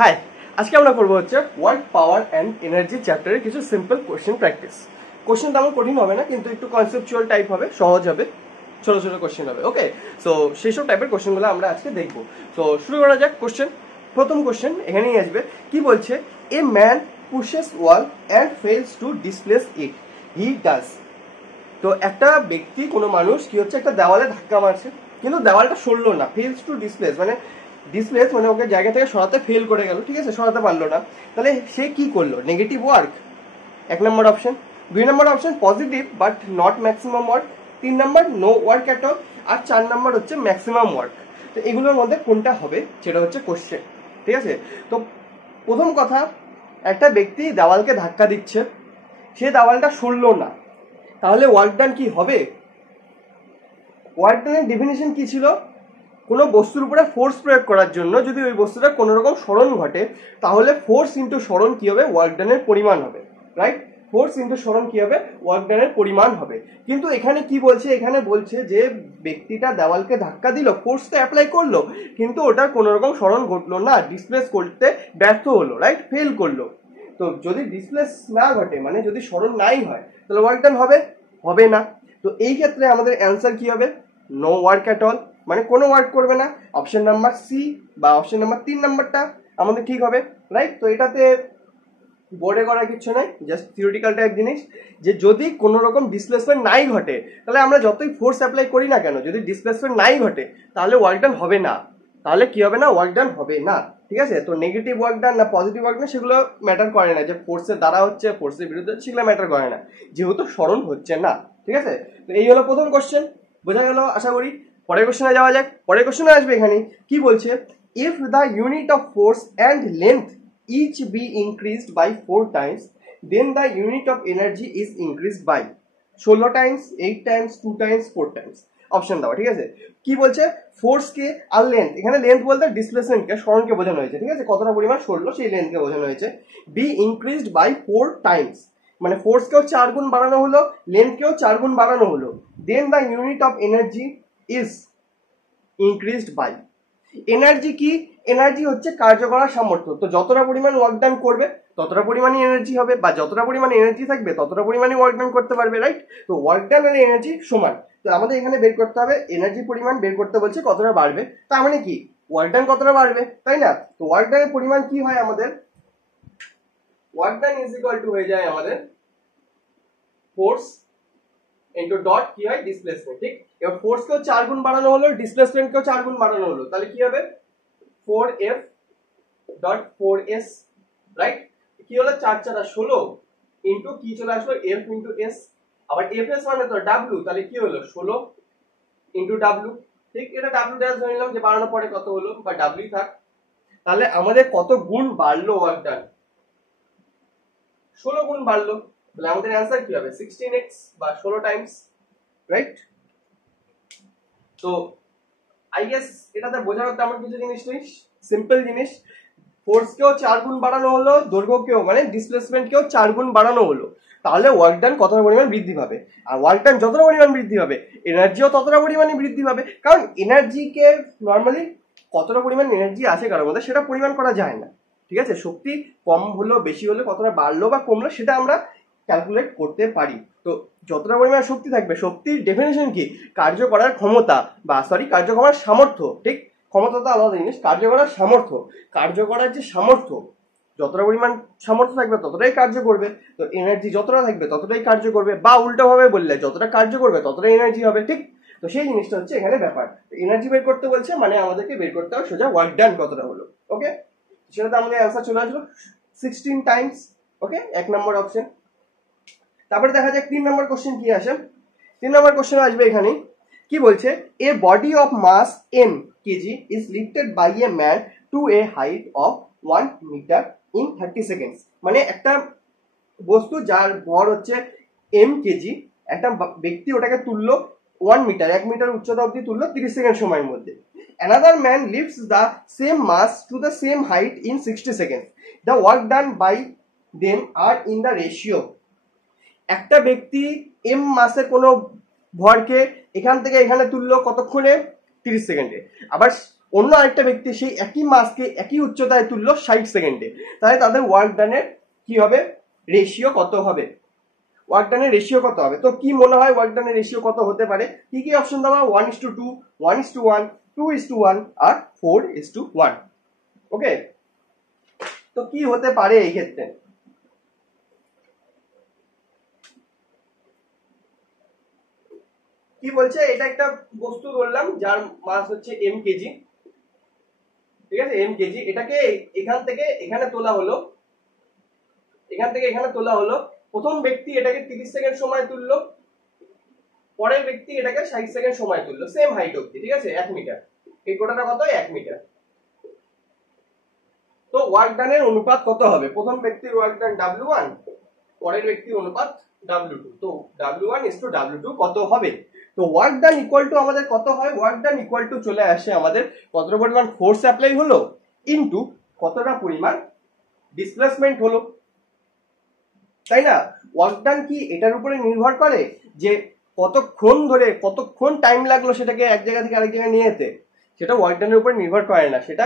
High, আজকে আমরা করবো হচ্ছে ওয়ার্ক পাওয়ার অ্যান্ড এনার্জি চ্যাপ্টারের কিছু সিম্পল কোশ্চেন প্র্যাকটিস। কোশ্চেন তেমন কঠিন হবে না, কিন্তু একটু কনসেপচুয়াল টাইপ হবে, সহজ হবে, ছোট ছোট কোশ্চেন হবে। ওকে, সো সেই সব টাইপের কোশ্চেনগুলো আমরা আজকে দেখবো। তো শুরু করা যাক। কোশ্চেন, প্রথম কোশ্চেন এখানেই আসবে। কি বলছে? A man pushes wall and fails to displace it, he does. তো একটা ব্যক্তি, কোনো মানুষ কি হচ্ছে, একটা দেওয়ালে ধাক্কা মারছে, কিন্তু দেওয়ালটা সরলো না। ফেলস টু ডিসপ্লেস মানে ডিসপ্লেস মানে ওকে জায়গা থেকে সরাতে ফেল করে গেল, ঠিক আছে, সরাতে পারলো না। তাহলে সে কি করলো? নেগেটিভ ওয়ার্ক, এক নম্বর অপশন। দুই নম্বর option positive but not maximum work. তিন নম্বর নো ওয়ার্ক অ্যাট অল। আর চার নম্বর হচ্ছে ম্যাক্সিমাম ওয়ার্ক। তো এগুলোর মধ্যে কোনটা হবে সেটা হচ্ছে কোশ্চেন, ঠিক আছে। তো প্রথম কথা, একটা ব্যক্তি দেওয়ালকে ধাক্কা দিচ্ছে, সে দেওয়ালটা সরলো না, তাহলে ওয়ার্ক ডান কি হবে? ওয়ার্ক ডানের ডেফিনেশন কি ছিল? কোনো বস্তুর উপরে ফোর্স প্রয়োগ করার জন্য যদি ওই বস্তুটা কোনো রকম সরণ ঘটে, তাহলে ফোর্স ইন্টু সরণ কি হবে? ওয়ার্ক ডানের পরিমাণ হবে, রাইট? ফোর্স ইন্টু সরণ কি হবে? ওয়ার্ক ডানের পরিমাণ হবে। কিন্তু এখানে কি বলছে? এখানে বলছে যে ব্যক্তিটা দেওয়ালকে ধাক্কা দিল, ফোর্স তো অ্যাপ্লাই করলো, কিন্তু ওটার কোনো রকম সরণ ঘটলো না, ডিসপ্লেস করতে ব্যর্থ হলো, রাইট? ফেল করলো। তো যদি ডিসপ্লেস না ঘটে, মানে যদি সরণ নাই হয়, তাহলে ওয়ার্ক ডান হবে? হবে না। তো এই ক্ষেত্রে আমাদের অ্যান্সার কি হবে? নো ওয়ার্ক অ্যাট অল, মানে কোনো ওয়ার্ক করবে না। অপশন নাম্বার সি বা অপশন নাম্বার 3 নাম্বারটা আমাদের ঠিক হবে, রাইট? তো এটাতে বোর্ডে করার কিছু নাই, জাস্ট থিওরিটিক্যাল টাইপ জিনিস, যে যদি কোনো রকম ডিসপ্লেসমেন্ট নাই ঘটে, তাহলে আমরা যতই ফোর্স অ্যাপ্লাই করি না কেন, যদি ডিসপ্লেসমেন্ট নাই ঘটে, তাহলে ওয়ার্ক ডান হবে না। তাহলে কি হবে না? ওয়ার্ক ডান হবে না, ঠিক আছে। তো নেগেটিভ ওয়ার্ক ডান না পজিটিভ ওয়ার্ক ডান সেগুলো ম্যাটার করে না, যে ফোর্সের দ্বারা হচ্ছে, ফোর্সের বিরুদ্ধে সেগুলো ম্যাটার করে না, যেহেতু সরণ হচ্ছে না, ঠিক আছে। তো এই হলো প্রথম কোশ্চেন, বোঝা গেল আশা করি। পরের কোশ্চেনে যাওয়া যাক। পরের কোশ্চেনে আসবে এখানে কি বলছে? If the unit of force and length each be increased by 4 times, then the unit of energy is increased by 16 times, 8 times, 2 times, 4 times। Option দাও, ঠিক আছে। কি বলছে? ফোর্স কে আর লেন্থ, এখানে লেন্থ বলতে ডিসপ্লেসমেন্ট কে, সরণকে বোঝানো হয়েছে, ঠিক আছে, কতটা পরিমাণ সরলো সেই লেন্থকে বোঝানো হয়েছে। বি ইনক্রিজড বাই 4 টাইমস, মানে ফোর্সকেও 4 গুণ বাড়ানো হলো, লেন্থকেও 4 গুণ বাড়ানো হলো। Then the unit of energy is increased by. Energy কি? এনার্জি হচ্ছে কার্য করার সামর্থ্য। তো যতটা পরিমাণ ওয়ার্ক ডান করবে ততটা পরিমাণই এনার্জি হবে, বা যতটা পরিমাণ এনার্জি থাকবে ততটা পরিমাণই ওয়ার্ক ডান করতে পারবে, রাইট? তো ওয়ার্ক ডান আর এনার্জি সমান। তো আমাদের এখানে বের করতে হবে এনার্জি পরিমাণ, বের করতে বলছে কতটা বাড়বে, তার মানে কি ওয়ার্ক ডান কতটা বাড়বে, তাই না? তো ওয়ার্ক ডানের পরিমাণ কি হয় আমাদের? Work done is equal to হয়ে যায় আমাদের ফোর্স ইনটু ডট কি হয়? ডিসপ্লেসমেন্ট, ঠিক? এবার ফোর্স কেও 4 গুণ বাড়ানো হলো, ডিসপ্লেসমেন্ট কেও 4 গুণ বাড়ানো হলো, তাহলে কি হবে? 4f dot 4s, right? কি হলো? 4 4 16 ইনটু কি চলে আসলো? f into s। আবার fs মানে তো w, তাহলে কি হলো? 16 ইনটু w, ঠিক? এটা w ড্যাশ ধরে নিলাম, যে বাড়ানোর পরে কত হলো, বা w থাক। তাহলে আমাদের কত গুণ বাড়লো ওয়ার্ক ডান? 16 গুণ বাড়লো। তাহলে আমাদের অ্যানসার কি হবে? 16x বা 16 টাইমস, রাইট? তো আই গেস এটাতে বোঝার তেমন কিছু জিনিস নেই, সিম্পল জিনিস। ফোর্সকেও 4 গুণ বাড়ানো হলো, দৈর্ঘ্যকেও মানে ডিসপ্লেসমেন্টকেও 4 গুণ বাড়ানো হলো, তাহলে ওয়ার্ক ডান কতটা পরিমাণ বৃদ্ধি পাবে? আর ওয়ার্ক ডান যতটা পরিমাণ বৃদ্ধি পাবে, এনার্জিও ততটা পরিমাণে বৃদ্ধি পাবে। কারণ এনার্জিকে নর্মালি কতটা পরিমাণ এনার্জি আছে কারোর মধ্যে সেটা পরিমাণ করা যায় না, ঠিক আছে। শক্তি কম হলো বেশি হলে, কতটা বাড়লো বা কমলো, সেটা আমরা ক্যালকুলেট করতে পারি। তো যতটা পরিমাণ শক্তি থাকবে, শক্তির ডেফিনেশন কি? কার্য করার ক্ষমতা, বা সরি কার্য করার সামর্থ্য, ঠিক? ক্ষমতা তো আলাদা জিনিস, কার্য করার সামর্থ্য, কার্য করার যে সামর্থ্য, যতটা পরিমাণ সামর্থ্য থাকবে ততটাই কার্য করবে। তো এনার্জি যতটা থাকবে ততটাই কার্য করবে, বা উল্টো ভাবে বললে যতটা কার্য করবে ততটাই এনার্জি হবে, ঠিক? তো সেই জিনিসটা হচ্ছে এখানে ব্যাপার। এনার্জি বের করতে বলছে, মানে আমাদেরকে বের করতে হবে সোজা ওয়ার্ক ডান কতটা হলো। ওকে, সেটাতে আমাদের অ্যান্সার চলে আসলো 16 টাইমস। ওকে, এক নম্বর অপশন। তারপরে দেখা যাক 3 নম্বর কোশ্চেন কি আসে। 3 নম্বর কোশ্চেন আসবে এখানে। কি বলছে? A body of mass m kg is lifted by a man to a height of 1 metre in 30 seconds. মানে একটা বস্তু যার ভর হচ্ছে m কেজি, একটা ব্যক্তি ওটাকে তুললো 1 মিটার, 1 মিটার উচ্চতা অবধি তুললো 30 সেকেন্ড সময়ের মধ্যে। Another man lifts the same mass to the same height in 60 seconds. The work done by them are in the ratio. একটা ব্যক্তি এম মাসের কোনো ভরকে এখান থেকে এখানে তুললো কতক্ষণে? 30 সেকেন্ডে। আবার অন্য আরেকটা ব্যক্তি সেই একই মাসকে একই উচ্চতায় তুললো 60 সেকেন্ডে, তাহলে তাদের ওয়ার্ক ডানের কি হবে, রেশিও কত হবে, ওয়ার্ক ডানের রেশিও কত হবে? তো কি মনে হয় ওয়ার্ক ডানের রেশিও কত হতে পারে? কি কি অপশন দেওয়া? 1:2, 1:1, 2:1 আর 4:1। ওকে, তো কি হতে পারে এই ক্ষেত্রে? কি বলছে, এটা একটা বস্তু ধরলাম যার মাস হচ্ছে এম কেজি, ঠিক আছে, এম কেজি। এটাকে এখান থেকে এখানে তোলা হলো, এখান থেকে এখানে তোলা হলো। প্রথম ব্যক্তি এটাকে 30 সেকেন্ড সময় তুললো, পরের ব্যক্তি এটাকে 60 সেকেন্ড সময় তুললো, সেম হাইট অব্দি, ঠিক আছে, 1 মিটার। এই গোটাটা কত? 1 মিটার। তো ওয়ার্ক ডানের অনুপাত কত হবে? প্রথম ব্যক্তির ওয়ার্ক ডান W1, পরের ব্যক্তির অনুপাত W2। তো W1:W2 কত হবে? তো ওয়ার্ক ডান ইকুয়াল টু আমাদের কত হয়? ওয়ার্ক ডান ইকুয়াল টু চলে আসে আমাদের কতটা পরিমাণ ফোর্স অ্যাপ্লাই হলো ইনটু কতটা পরিমাণ ডিসপ্লেসমেন্ট হলো, তাই না? ওয়ার্ক ডান কি এটার উপরে নির্ভর করে যে কতক্ষণ ধরে, কতক্ষণ টাইম লাগলো সেটাকে এক জায়গা থেকে আরেক জায়গায় নিয়ে যেতে? সেটা ওয়ার্ক ডানের উপর নির্ভর করে না, সেটা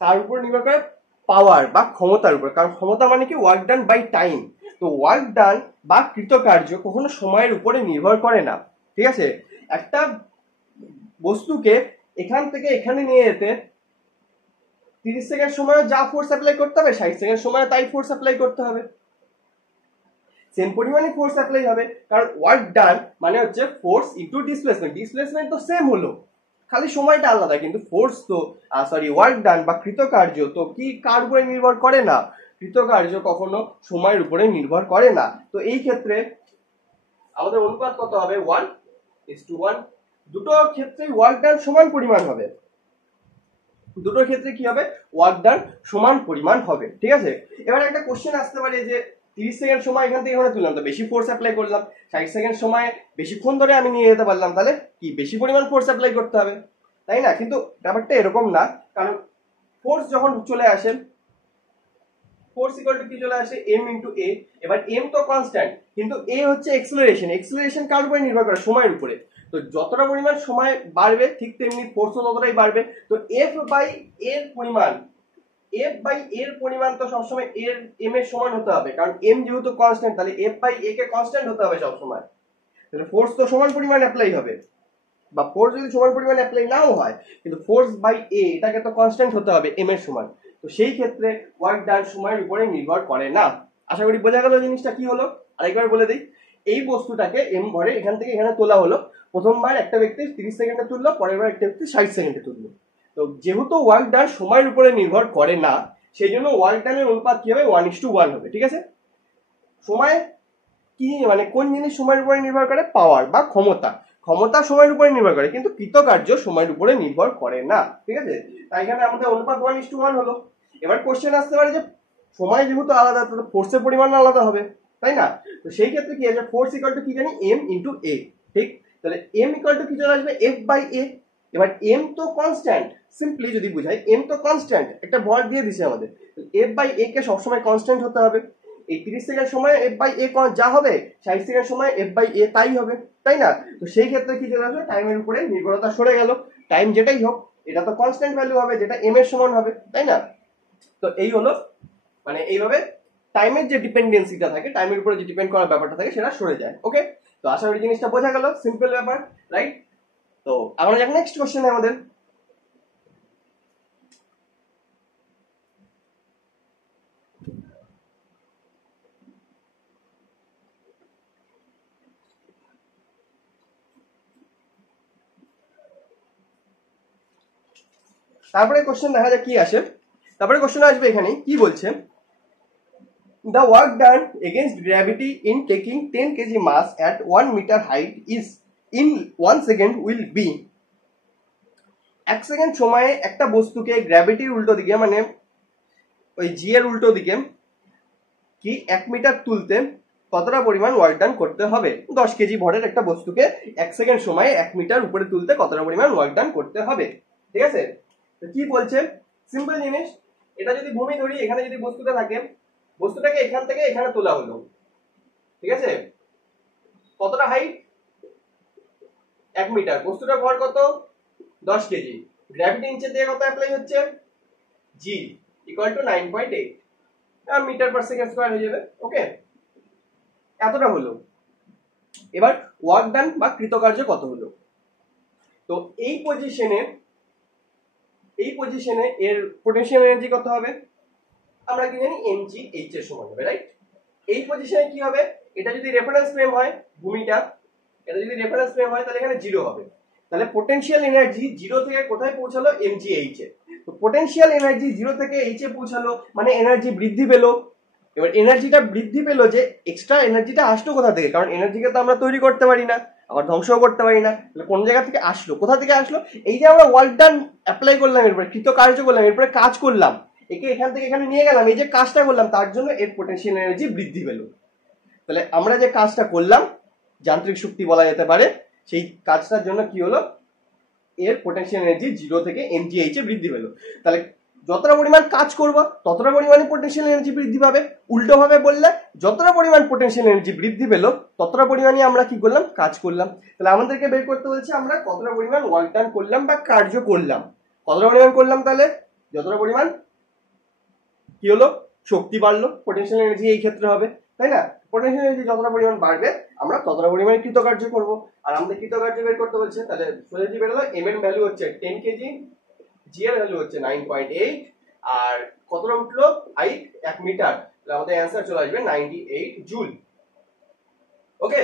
তার উপর নির্ভর করে পাওয়ার বা ক্ষমতার উপর। কারণ ক্ষমতা মানে কি? Work done by time. তো ওয়ার্ক ডান বা কৃতকার্য কখনো সময়ের উপরে নির্ভর করে না, ঠিক আছে? একটা বস্তুকে এখান থেকে এখানে নিয়ে যেতে 30 সেকেন্ড সময় যা ফোর্স অ্যাপ্লাই করতে হবে, 60 সেকেন্ড সময় তাই ফোর্স অ্যাপ্লাই করতে হবে, সেম পরিমাণে ফোর্স অ্যাপ্লাই হবে। কারণ ওয়ার্ক ডান মানে হচ্ছে ফোর্স ইনটু ডিসপ্লেসমেন্ট, ডিসপ্লেসমেন্ট তো সেম হলো, খালি সময়টা আলাদা। কিন্তু ফোর্স তো ওয়ার্ক ডান বা কৃতকার্য তো কি কার উপরে নির্ভর করে না? কৃতকার্য কখনো সময়ের উপরে নির্ভর করে না। তো এই ক্ষেত্রে আমাদের অনুপাত কত হবে? 1:1। দুটো ক্ষেত্রেই ওয়ার্ক ডান সমান পরিমাণ হবে, দুটো ক্ষেত্রে কি হবে? ওয়ার্ক ডান সমান পরিমাণ হবে, ঠিক আছে? এবার একটা কোশ্চেন আসতে পারে যে 30 সেকেন্ড সময় এখান থেকে এখানে তুললাম, তো বেশি ফোর্স অ্যাপ্লাই করলাম, 60 সেকেন্ড সময় বেশিক্ষণ ধরে আমি নিয়ে যেতে পারলাম, তাহলে কি বেশি পরিমাণ ফোর্স অ্যাপ্লাই করতে হবে, তাই না? কিন্তু ব্যাপারটা এরকম না। কারণ ফোর্স যখন চলে আসে, ফোর্স ইকুয়াল টু কি চলে আসে? এম ইন্টু এ। এবার এম তো কনস্ট্যান্ট, কিন্তু এ হচ্ছে এক্সেলারেশন। এক্সেলারেশন কার উপরে নির্ভর করে? সময়ের উপরে। তো যতটা পরিমাণ সময় বাড়বে ঠিক তেমনি ফোর্সও ততটাই বাড়বে। তো এফ বাই এর পরিমাণ, এফ বাই এর পরিমাণ তো সবসময় এর এম এর সমান হতে হবে, কারণ এম যেহেতু কনস্ট্যান্ট, তাহলে এফ বাই এ কে কনস্ট্যান্ট হতে হবে সবসময়। তাহলে ফোর্স তো সমান পরিমাণ অ্যাপ্লাই হবে, বা ফোর্স যদি সমান পরিমাণ অ্যাপ্লাই নাও হয়, কিন্তু ফোর্স বাই এ এটাকে তো কনস্ট্যান্ট হতে হবে এম এর সমান। তো সেই ক্ষেত্রে ওয়ার্ক ডান সময়ের উপরে নির্ভর করে না। আশা করি বোঝা গেল জিনিসটা কি হলো। আরেকবার বলে দিই, এই বস্তুটাকে এম ভরে এখান থেকে এখানে তোলা হলো। প্রথমবার একটা ব্যক্তি 30 সেকেন্ডে তুললো, পরের বার একটা ব্যক্তি 60 সেকেন্ডে তুললো। তো যেহেতু ওয়ার্ক ডান সময়ের উপরে নির্ভর করে না, সেই জন্য ওয়ার্ক ডানের অনুপাত কি হবে? 1:1 হবে, ঠিক আছে? সময় কি মানে কোন জিনিস সময়ের উপরে নির্ভর করে? পাওয়ার বা ক্ষমতা। ক্ষমতা সময়ের উপরে নির্ভর করে, কিন্তু কৃতকার্য সময়ের উপরে নির্ভর করে না, ঠিক আছে? তাই এখানে আমাদের অনুপাত 1:1 হলো। এবার কোশ্চেন আসতে পারে যে সময় যেহেতু আলাদা, তাহলে ফোর্সের পরিমাণ আলাদা হবে, তাই না? তো সেই ক্ষেত্রে কি আছে? ফোর্স ইকুয়াল টু কি জানি? এম ইন্টু এ, ঠিক? তাহলে এম ইকুয়াল টু কি চলে আসবে? এফ বাই এ। এবার এম তো কনস্ট্যান্ট, সিম্পলি যদি বুঝাই, এম তো কনস্ট্যান্ট, একটা ভর দিয়ে দিছে আমাদের, এফ বাই এ কে সবসময় কনস্ট্যান্ট হতে হবে। এই 30 সেকেন্ড সময় এফ বাই এ যা হবে, 60 সেকেন্ড সময় এফ বাই এ তাই হবে, তাই না? তো সেই ক্ষেত্রে কি চলে আসবে? টাইমের উপরে নির্ভরতা সরে গেল। টাইম যেটাই হোক, এটা তো কনস্ট্যান্ট ভ্যালু হবে, যেটা এম এর সমান হবে, তাই না? তো এই হলো, মানে এইভাবে টাইমের যে ডিপেন্ডেন্সিটা থাকে, টাইমের উপরে যে ডিপেন্ড করার ব্যাপারটা থাকে, সেটা সরে যায়। ওকে, তো আশা করি জিনিসটা বোঝা গেল, সিম্পল ব্যাপার, রাইট? তো আমরা যাক নেক্সট কোশ্চেনে আমাদের। তারপরে কোশ্চেন দেখা যাক কি আসে। তারপরে কোশ্চেন আসবে এখানে কি বলছে, the work done against gravity in taking 10 kg mass at 1 meter height is in 1 second will be। 1 second সময়ে একটা বস্তুকে গ্র্যাভিটির উল্টো দিকে, মানে ওই জি এর উল্টো দিকে কি 1 মিটার তুলতে কতটা পরিমাণ ওয়ার্ক ডান করতে হবে? 10 কেজি ভরের একটা বস্তুকে 1 সেকেন্ড সময়ে 1 মিটার উপরে তুলতে কতটা পরিমাণ ওয়ার্ক ডান করতে হবে, ঠিক আছে? তো কি বলছে? সিম্পল জিনিস, এটা যদি ভূমি ধরি, এখানে যদি বস্তুটা থাকে, বস্তুটাকে এখান থেকে এখানে তোলা হলো, ঠিক আছে? কতটা হাইট? 1 মিটার। বস্তুটার ভর কত? 10 কেজি। গ্র্যাভিটি নিচে দিয়ে কত অ্যাপ্লাই হচ্ছে, g equal to 9.8 metre per second square হয়ে যাবে। ওকে, এতটা হলো। এবার ওয়ার্ক ডান বা কৃতকার্য কত হলো, তো এই পজিশনে এর পোটেনশিয়াল এনার্জি কত হবে, আমরা কি জানি mg h এর সমান হবে, রাইট। এই পজিশনে কি হবে, এটা যদি রেফারেন্স ফ্রেম হয় ভূমিটা, এটা যদি রেফারেন্স ফ্রেম হয় তাহলে এখানে 0 হবে, তাহলে পোটেনশিয়াল এনার্জি 0 থেকে কোথায় পৌঁছালো, mg h এ। তো পোটেনশিয়াল এনার্জি 0 থেকে h এ পৌঁছালো মানে এনার্জি বৃদ্ধি পেলো। এবার এনার্জিটা বৃদ্ধি পেলো, যে এক্সট্রা এনার্জিটা আসলো কোথা থেকে, কারণ এনার্জিকে তো আমরা তৈরি করতে পারি না, আবার ধ্বংসও করতে পারি না, তাহলে কোন জায়গা থেকে আসলো, কোথা থেকে আসলো, এই যে আমরা ওয়ার্ক ডান অ্যাপ্লাই করলাম, এরপরে কৃতকার্য করলাম, এরপরে কাজ করলাম, একে এখান থেকে এখানে নিয়ে গেলাম, এই যে কাজটা করলাম তার জন্য এর পোটেনশিয়াল এনার্জি বৃদ্ধি পেলো। তাহলে আমরা যে কাজটা করলাম যান্ত্রিক শক্তি বলা যেতে পারে, সেই কাজটার জন্য কি হলো, এর পোটেনশিয়াল এনার্জি 0 থেকে mgh এ বৃদ্ধি পেলো। তাহলে যতটা পরিমাণ কাজ করব ততটা পরিমাণে পোটেনশিয়াল এনার্জি বৃদ্ধি পাবে। উল্টো ভাবে বললে যতটা পরিমাণ পোটেনশিয়াল এনার্জি বৃদ্ধি পেলো ততটা পরিমাণে আমরা কি করলাম, কাজ করলাম। তাহলে আমাদেরকে বের করতে বলছে আমরা কতটা পরিমাণ ওয়ার্ক ডান করলাম বা কার্য করলাম, কতটা পরিমাণ করলাম, তাহলে যতটা পরিমাণ কি হলো, শক্তি বাড়লো, পোটেনশিয়াল এনার্জি এই ক্ষেত্রে হবে, তাই না। পোটেনশিয়াল এনার্জি যতটা পরিমাণ বাড়বে আমরা ততটা পরিমাণে কৃতকার্য করব। আর আমাদের কৃতকার্য বের করতে বলছে, তাহলে সোজাজি বের হলো m এর ভ্যালু হচ্ছে 10 কেজি, g এর ভ্যালু হচ্ছে 9.8, আর কতটা উঠলো হাইট 1 মিটার, তাহলে আমাদের অ্যানসার চলে আসবে 98 জুল। ওকে,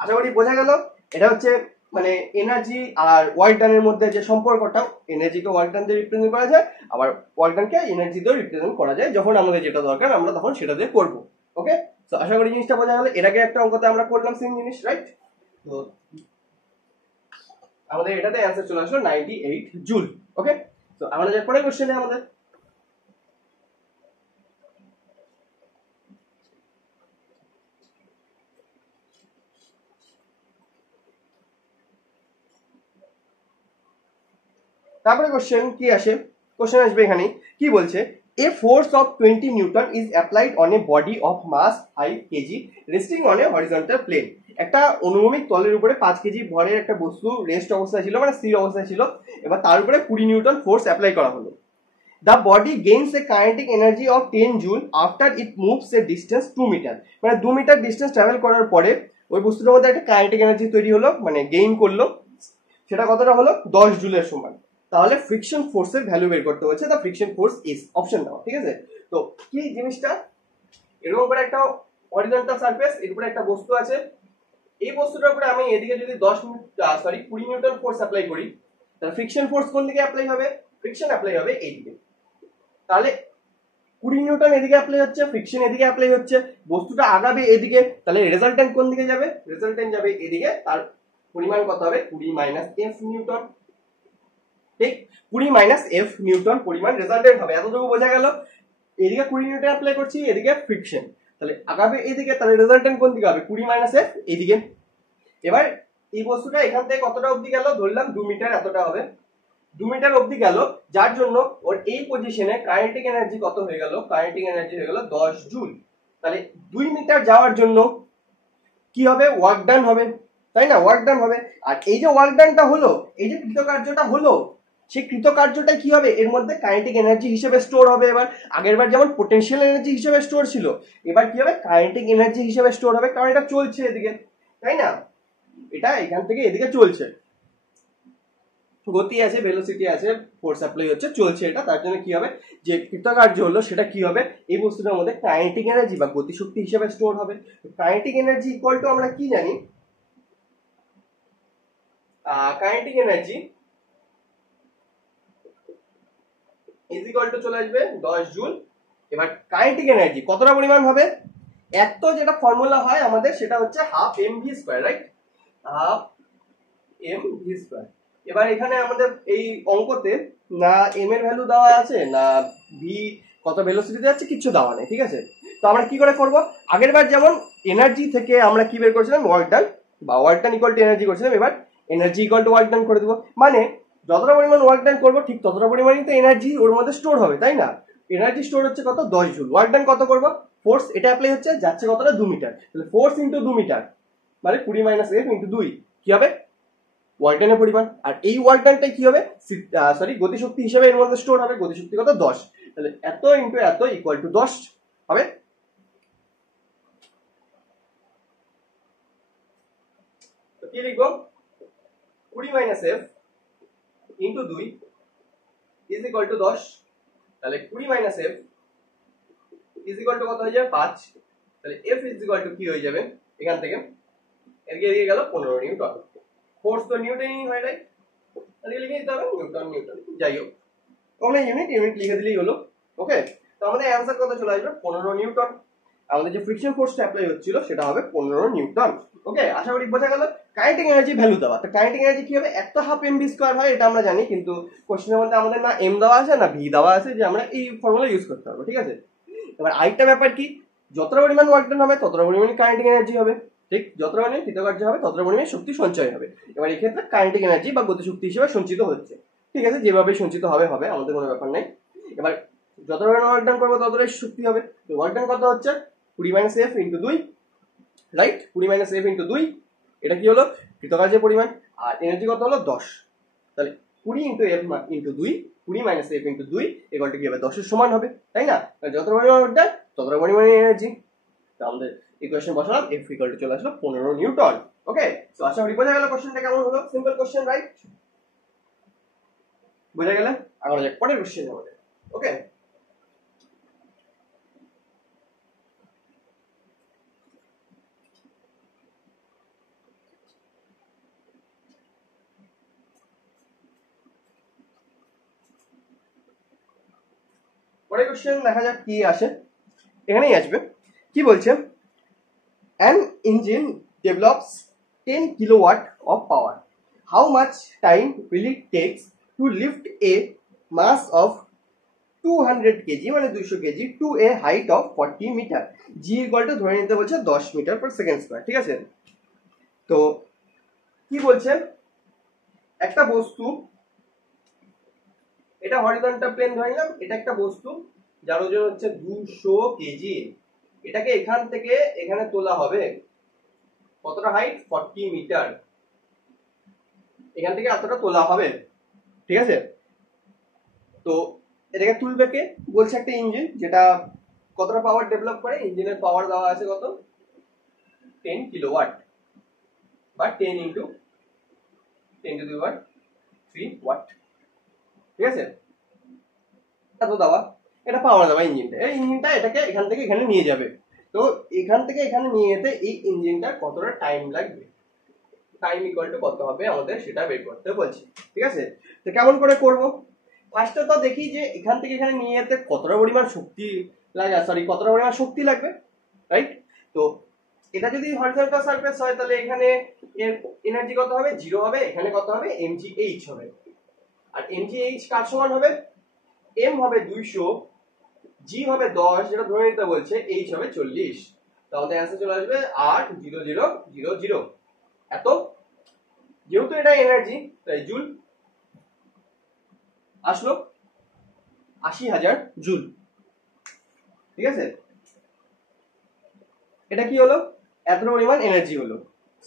আশা করি বোঝা গেল। এটা হচ্ছে মানে এনার্জি আর ওয়ার্ক ডানের মধ্যে যে সম্পর্কটা, এনার্জিকে ওয়ার্ক ডান দিয়ে রিপ্রেজেন্ট করা যায়, আবার ওয়ার্ক ডানকে এনার্জি দিয়ে রিপ্রেজেন্ট করা যায়, যখন আমাদের যেটা দরকার আমরা তখন সেটা দিয়ে করব। ওকে, তো আশা করি জিনিসটা বোঝা গেল। এর আগে একটা অঙ্কতে আমরা করলাম সেম জিনিস, রাইট। তো আমাদের এটাতে অ্যানসার চলে আসলো 98 জুল। ওকে, তো আমরা যে পরের কোশ্চেনে আমাদের তারপরে কোশ্চেন কি আসে, কোশ্চেন আসবে এখানে কি বলছে, a force of 20 newton is applied on a body of mass 5 kg resting on a horizontal plane. একটা অনুভূমিক তলের উপরে 5 কেজি ভরের একটা বস্তু রেস্ট অবস্থায় ছিল, মানে স্থির অবস্থায় ছিল, এবার তার উপরে 20 নিউটন ফোর্স অ্যাপ্লাই করা হলো। The body gains a kinetic energy of 10 joule after it moves a distance 2 metre, মানে 2 মিটার ডিস্টেন্স ট্রাভেল করার পরে ওই বস্তুটার মধ্যে একটা কাইনেটিক এনার্জি তৈরি হলো, মানে গেইন করলো, সেটা কতটা হলো 10 জুলের সমান। তাহলে ফ্রিকশন ফোর্সের ভ্যালু বের করতে হচ্ছে, the friction force is option দেওয়া, ঠিক আছে। তো কি জিনিসটা, এরকম করে একটা হরিজন্টাল সারফেস, এর উপরে একটা বস্তু আছে, এই বস্তুটার উপরে আমি এদিকে যদি 20 নিউটন ফোর্স অ্যাপ্লাই করি, তাহলে ফ্রিকশন ফোর্স কোন দিকে অ্যাপ্লাই হবে, ফ্রিকশন অ্যাপ্লাই হবে এইদিকে। তাহলে 20 নিউটন এদিকে অ্যাপ্লাই হচ্ছে, ফ্রিকশন এদিকে অ্যাপ্লাই হচ্ছে, বস্তুটা আগাবে এদিকে, তাহলে রেজাল্টেন্ট কোন দিকে যাবে, রেজাল্টেন্ট যাবে এদিকে, তার পরিমাণ কত হবে 20 মাইনাস এফ নিউটন, ঠিক 20 মাইনাস এফ নিউটন পরিমাণ রেজাল্টেন্ট হবে। এতটুকু বোঝা গেল। এদিকে 20 নিউটন অ্যাপ্লাই করছি, এদিকে ফ্রিকশন, তাহলে আগাবে এদিকে, তাহলে রেজাল্টেন্ট কোন দিকে হবে 20 মাইনাস এফ এদিকে। এবার এই বস্তুটা এখান থেকে কতটা অবধি গেল, ধরলাম 2 মিটার, এতটা হবে 2 মিটার অবধি গেল, যার জন্য ওর এই পজিশনে কাইনেটিক এনার্জি কত হয়ে গেল, কাইনেটিক এনার্জি হয়ে গেল 10 জুল। তাহলে 2 মিটার যাওয়ার জন্য কি হবে, ওয়ার্ক ডান হবে, তাই না, ওয়ার্ক ডান হবে। আর এই যে ওয়ার্ক ডানটা হলো, এই যে কৃতকার্যটা হলো, সেই কৃতকার্যটা কি হবে, এর মধ্যে কাইনেটিক এনার্জি হিসেবে স্টোর হবে। এবার আগেরবার যেমন পোটেনশিয়াল এনার্জি হিসেবে স্টোর ছিল, এবার কি হবে, কাইনেটিক এনার্জি হিসেবে স্টোর হবে, কারণ এটা চলছে এদিকে, তাই না, এটা এখান থেকে এদিকে চলছে, গতি আছে, ভেলোসিটি আছে, ফোর্স অ্যাপ্লাই হচ্ছে, চলছে এটা, তার জন্য কি হবে, যে কৃতকার্য হলো সেটা কি হবে, এই বস্তুটার মধ্যে কাইনেটিক এনার্জি বা গতিশক্তি হিসেবে স্টোর হবে। কাইনেটিক এনার্জি ইকুয়াল টু আমরা কি জানি, kinetic energy is equal to চলে আসবে 10 জুল। এবার কাইনেটিক এনার্জি কতটা পরিমাণ হবে, এক তো যেটা ফর্মুলা হয় আমাদের সেটা হচ্ছে half M V square, right, half M V square. এবার এখানে আমাদের এই অঙ্কতে না এম এর ভ্যালু দেওয়া আছে, না ভি কত ভেলোসিটি দেওয়া আছে, কিছু দেওয়া নেই, ঠিক আছে। তো আমরা কি করে করব, আগের বার যেমন এনার্জি থেকে আমরা কি বের করেছিলাম, ওয়ার্ক ডান, বা work done equal to energy করেছিলাম, এবার energy equal to work done করে দেবো। মানে যতটা পরিমাণ ওয়ার্ক ডান করবো ঠিক ততটা পরিমাণই তো এনার্জি ওর মধ্যে স্টোর হবে, তাই না। এনার্জি স্টোর হচ্ছে কত, 10 জুল। ওয়ার্ক ডান কত করবো, ফোর্স এটা অ্যাপ্লাই হচ্ছে, যাচ্ছে কতটা 2 মিটার, তাহলে ফোর্স ইন্টু 2 মিটার মানে 20 মাইনাস এফ ইন্টু 2 কি হবে ওয়ার্ক ডানের পরিমাণ। আর এই ওয়ার্ক ডানটা কি হবে, গতিশক্তি হিসেবে এর মধ্যে স্টোর হবে। গতিশক্তি কত, 10। তাহলে এত ইন্টু এত ইকুয়াল টু 10 হবে। তো কি লিখবো, 20 minus F into 2 is equal to 10। তাহলে 20 minus F is equal to কত হয়ে যাবে, 5। তাহলে এফ ইজ ইকুয়াল টু কি হয়ে যাবে, এখান থেকে এদিকে গেল 15 নিউটন। ফোর্স তো নিউটনই হয়, রাইট? তাহলে লিখে দিতে হবে নিউটন নিউটন, যাই হোক তোমরা ইউনিট ইউনিট লিখে দিলেই হলো। ওকে, তো আমাদের অ্যান্সার কত চলে আসবে, 15 নিউটন। আমাদের যে ফ্রিকশন ফোর্সটা অ্যাপ্লাই হচ্ছিল সেটা হবে 15 নিউটন। ওকে, আশা করি বোঝা গেল। কাইনেটিক এনার্জি ভ্যালু দেওয়া, তো কাইনেটিক এনার্জি কি হবে, একটা হাফ এমভি স্কয়ার হয়, এটা আমরা জানি, কিন্তু কোশ্চেনের মধ্যে আমাদের না এম দেওয়া আছে না ভি দেওয়া আছে, যে আমরা এই ফর্মুলা ইউজ করতে হবে। ঠিক আছে, এবার আরেকটা ব্যাপার কি, যতটা পরিমাণ ওয়ার্ক ডান হবে ততটা পরিমাণ কাইনেটিক এনার্জি হবে। ঠিক, যতটা পরিমাণে কৃতকার্য হবে ততটা পরিমাণে শক্তি সঞ্চয় হবে। এবার এই ক্ষেত্রে কাইনেটিক এনার্জি বা গতিশক্তি হিসেবে সঞ্চিত হচ্ছে। ঠিক আছে, যেভাবে সঞ্চিত হবে হবে, আমাদের কোনো ব্যাপার নেই। এবার যত পরিমাণ ওয়ার্ক ডান করবো ততটাই শক্তি হবে। তো ওয়ার্ক ডান কত হচ্ছে, 20 minus F into 2, right? 20 minus F into 2, এটা কি হলো, কৃতকার্যের পরিমাণ। আর এনার্জি কত হলো, 10। তাহলে 20 into F into 2, 20 minus F into 2 এগুলোটা কি হবে, 10 এর সমান হবে, তাই না? যত পরিমাণ ওয়ার্ক ডান ততটা পরিমাণে এনার্জি। তো আমাদের ইকুয়েশন বসালাম, এফ ইকুয়াল টু চলে আসলো 15 নিউটন। ওকে, সো আশা করি বোঝা গেল কোশ্চেনটা কেমন হলো। Simple question, right? বোঝা গেল। আবার যাক পরের কোশ্চেন আমাদের। ওকে, পরের কোশ্চেন দেখা যাক কি আসে। এখানেই আসবে, কি বলছে, an engine develops 10 kilowatt of power. How much time will it take to lift a mass of 200 kg মানে 200 kg to a height of 40 metre? g equal to ধরে নিতে বলছে 10 মিটার পার সেকেন্ড স্কয়ার। ঠিক আছে, তো কি বলছে, একটা বস্তু, এটা হরিজন্টাল প্লেন ধরে নিলাম, এটা একটা বস্তু যার ওজন হচ্ছে 200 কেজি। এটাকে এখান থেকে এখানে তোলা হবে, কতটা হাইট, 40 মিটার। এখান থেকে এতটা তোলা হবে। ঠিক আছে, তো এটাকে তুলবে কে, বলছে একটা ইঞ্জিন, যেটা কতটা পাওয়ার ডেভেলপ করে, ইঞ্জিনের পাওয়ার দেওয়া আছে কত, 10 কিলোওয়াট বা 10 into 10 to the power 3 watt. ঠিক আছে, এত দেওয়া, এটা পাওয়ার দেওয়া ইঞ্জিনটা। এই ইঞ্জিনটা এটাকে এখান থেকে এখানে নিয়ে যাবে। তো এখান থেকে এখানে নিয়ে যেতে এই ইঞ্জিনটা কতটা টাইম লাগবে, টাইম ইকুয়াল টু কত হবে আমাদের সেটা বের করতে বলছি। ঠিক আছে, তো কেমন করে করব, ফার্স্টে তো দেখি যে এখান থেকে এখানে নিয়ে যেতে কতটা পরিমাণ শক্তি লাগে, কতটা পরিমাণ শক্তি লাগবে, রাইট? তো এটা যদি হরিজন্টাল সারফেস হয় তাহলে এখানে এর এনার্জি কত হবে, 0 হবে। এখানে কত হবে, mgh হবে। আর mgh কার সমান হবে, m হবে 200, g হবে 10, যেটা ধরে নিতে বলছে, h হবে 40। তো আমাদের অ্যান্সার চলে আসবে 80000। এত, যেহেতু এটা এনার্জি তাই জুল আসলো 80,000 জুল। ঠিক আছে, এটা কি হলো, এত পরিমাণ এনার্জি হলো,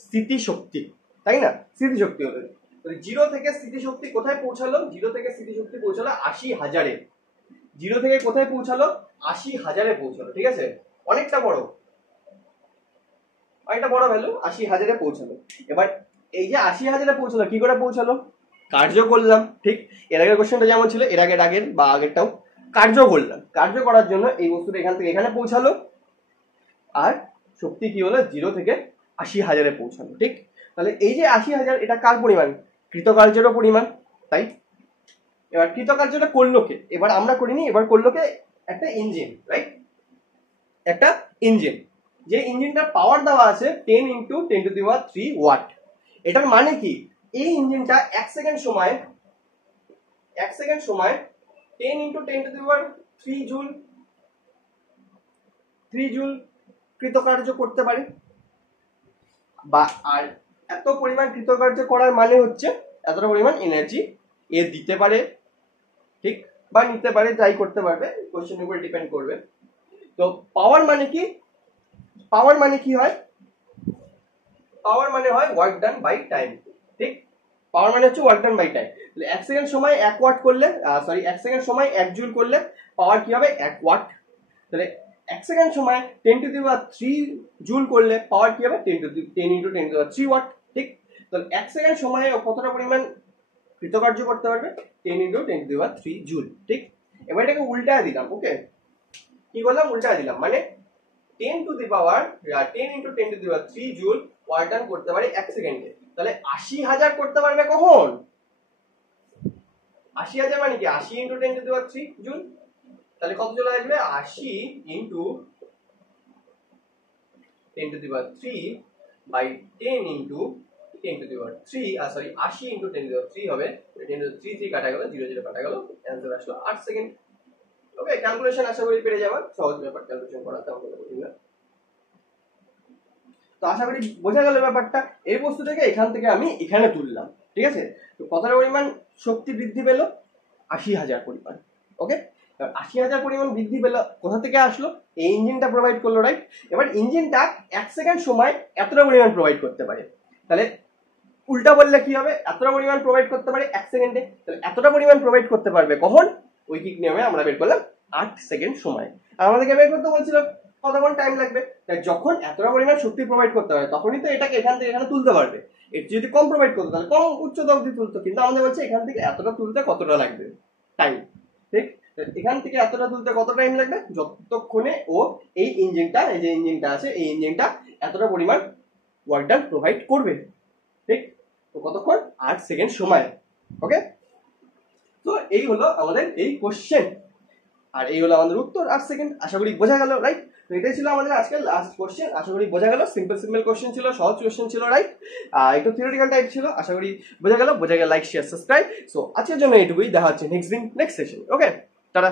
স্থিতিশক্তি, তাই না? স্থিতিশক্তি হলো। 0 থেকে স্থিতিশক্তি কোথায় পৌঁছালো, 0 থেকে স্থিতিশক্তি পৌঁছালো 80,000-এ। 0 থেকে কোথায় পৌঁছালো, 80,000-এ পৌঁছালো। ঠিক আছে, অনেকটা বড়, অনেকটা বড় ভ্যালু, 80,000-এ পৌঁছালো। এবার এই যে 80,000-এ পৌঁছালো, কি করে পৌঁছালো, কার্য করলাম। ঠিক, এর আগের কোশ্চেনটা যেমন ছিল, এর আগের বা আগেরটাও কার্য করলাম। কার্য করার জন্য এই বস্তুটা এখান থেকে এখানে পৌঁছালো, আর শক্তি কি হলো, 0 থেকে 80,000-এ পৌঁছালো। ঠিক, তাহলে এই যে 80,000 এটা কার পরিমাণ, কৃতকার্যেরও পরিমাণ, তাই? এবার কৃতকার্যটা করলো কে, এবার আমরা করিনি, এবার করলো কে, একটা ইঞ্জিন, রাইট? একটা ইঞ্জিন, যে ইঞ্জিনটার পাওয়ার দেওয়া আছে 10 into 10 to the power 3 watt. এটার মানে কি, এই ইঞ্জিনটা 1 সেকেন্ড সময় 10 into 10 to the power 3 joule কৃতকার্য করতে পারে। বা আর এত পরিমাণ কৃতকার্য করার মানে হচ্ছে এতটা পরিমাণ এনার্জি এ দিতে পারে, ঠিক, বা নিতে পারে, যাই করতে পারবে, কোশ্চেনের উপর ডিপেন্ড করবে। তো পাওয়ার মানে কি, পাওয়ার মানে কি হয়, পাওয়ার মানে হয় ওয়ার্ক ডান বাই টাইম। ঠিক, পাওয়ার মানে হচ্ছে ওয়ার্ক ডান বাই টাইম। তাহলে 1 সেকেন্ড সময় 1 ওয়াট করলে 1 সেকেন্ড সময় 1 জুল করলে পাওয়ার কি হবে 1 ওয়াট। তাহলে 1 সেকেন্ড সময় 10 টু দি পাওয়ার 3 জুল করলে পাওয়ার কি হবে 10 into 10 to the power 3 watt. ঠিক, তাহলে 1 সেকেন্ড সময়ে কতটা পরিমাণ কৃতকার্য করতে পারবে 10 into 10 to the power 3 joule. ঠিক, এবার এটাকে উল্টায় দিলাম। ওকে, কি করলাম উল্টায় দিলাম, মানে 10 to the power 10 into 10 to the power 3 joule work done করতে পারে 1 সেকেন্ডে। তাহলে 80,000 করতে পারবে কখন? 80,000 মানে কি 80 into 10 to the power 3 joule. তাহলে কত চলে আসবে 80 into 10 to the power 3 by 10 into 10 to the power 3 80 into 10 to the power 3 হবে। 10 টু 3 3 কাটা গেল, 0 0 কাটা গেল, অ্যানসার আসলো 8 সেকেন্ড। ওকে, ক্যালকুলেশন আশা করি পেরে যাবেন, সহজ ব্যাপার ক্যালকুলেশন করা তেমন কোনো কঠিন না। তো আশা করি বোঝা গেল ব্যাপারটা। এই বস্তুটাকে এখান থেকে আমি এখানে তুললাম, ঠিক আছে। তো কতটা পরিমাণ শক্তি বৃদ্ধি পেল 80,000 পরিমাণ। ওকে, 80,000 পরিমাণ বৃদ্ধি পেল, কোথা থেকে আসলো? এই ইঞ্জিনটা প্রোভাইড করলো, রাইট। এবার ইঞ্জিনটা 1 সেকেন্ড সময় এতটা পরিমাণ প্রোভাইড করতে পারে। তাহলে উল্টা বললে কি হবে, এতটা পরিমাণ প্রোভাইড করতে পারে 1 সেকেন্ডে। তাহলে এতটা পরিমাণ প্রোভাইড করতে পারবে কখন? ঐকিক নিয়মে আমরা বের করলাম 8 সেকেন্ড সময়। আর আমাদেরকে বের করতে বলছিল কতক্ষণ টাইম লাগবে। যখন এতটা পরিমাণ শক্তি প্রোভাইড করতে হবে তখনই তো এটাকে এখান থেকে এখানে তুলতে পারবে। এর যদি কম প্রোভাইড করতো তাহলে কম উচ্চতা অবধি তুলতো, কিন্তু আমাদের বলছে এখান থেকে এতটা তুলতে কতটা লাগবে টাইম। ঠিক, এখান থেকে এতটা তুলতে কত টাইম লাগবে? যতক্ষণে ও এই ইঞ্জিনটা, এই যে ইঞ্জিনটা আছে এই ইঞ্জিনটা এতটা পরিমাণ ওয়ার্ক ডান প্রোভাইড করবে। ঠিক, তো কতক্ষণ? 8 সেকেন্ড সময়। ওকে, তো এই হলো আমাদের এই কোশ্চেন, আর এই হলো আমাদের উত্তর 8 সেকেন্ড। আশা করি বোঝা গেল, রাইট। তো এটাই ছিল আমাদের আজকের লাস্ট কোশ্চেন। আশা করি বোঝা গেল, সিম্পল কোশ্চেন ছিল, সহজ কোশ্চেন ছিল, রাইট। একটু থিওরিটিক্যাল টাইপ ছিল। আশা করি বোঝা গেল লাইক শেয়ার সাবস্ক্রাইব। সো আজকের জন্য এইটুকুই, দেখা হচ্ছে নেক্সট দিন নেক্সট সেশন। ওকে, টাটা।